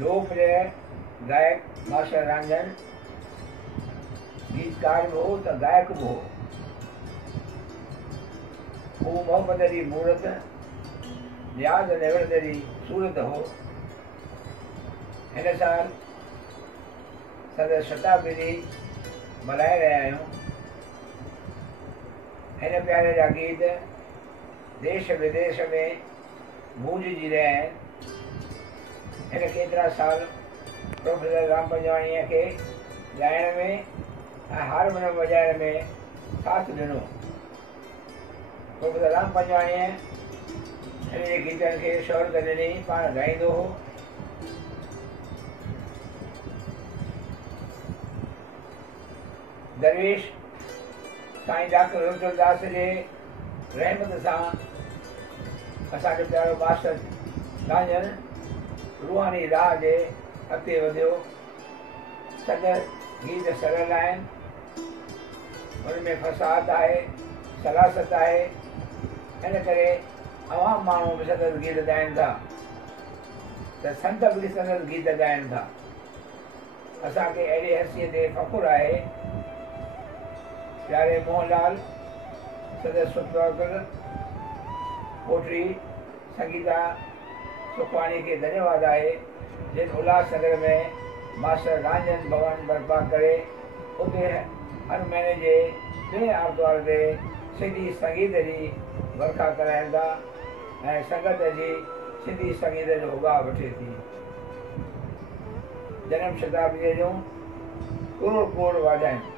लोकप्रिय गायक मास्टर रंजन गीतकार भी हो तो गायक भी हो। वो मोहब्बत जी मूरत याद निवड़त जी सूरत हो। हिन साल सदर शताब्दी मल्हाए रहिया आहियूं। हिन प्यारे जा गीत देश विदेश में गूंजजी रहिया आहिनि। हिन केतिरा साल प्रोफेसर राम पंजवाणीअ खे ॻाइण में ऐं हारमोनियम वॼाइण में साथ ॾिनो। प्रोफेसर राम पंजवाणीअ हिन जे गीतनि खे शोहरत ॾिनी, पाण ॻाईंदो हो। दरवेश साईं डॉक्टर रुचरदास जे रहमत सां असांजो प्यारो मास्टर गांजन रूहानी राह जे अॻिते वधियो। सदर गीत सरल आहिनि, उनमें फसाद आहे, सलासत आहे। इन करे आवाम माण्हू बि संदसि गीत ॻाइनि था, त संत बि संदसि गीत ॻाइनि था। असांखे अहिड़ी हैसियत ते फ़ख़ुरु आहे। प्यारे मोहनलाल सदर सुप्रवक्तल कोटरी संगीता सुखवाणी खे धन्यवाद आहे, जिन उल्हासनगर में मास्टर गांजन भवन बर्पा करे उते हर महीने जे 3 आर्तवार ते सिंधी संगीत जी वर्खा कराइनि था ऐं संगत जी सिंधी संगीत जो उगाह वठे थी। जनम शताब्दीअ जूं करोड़ करोड़ वाधायूं।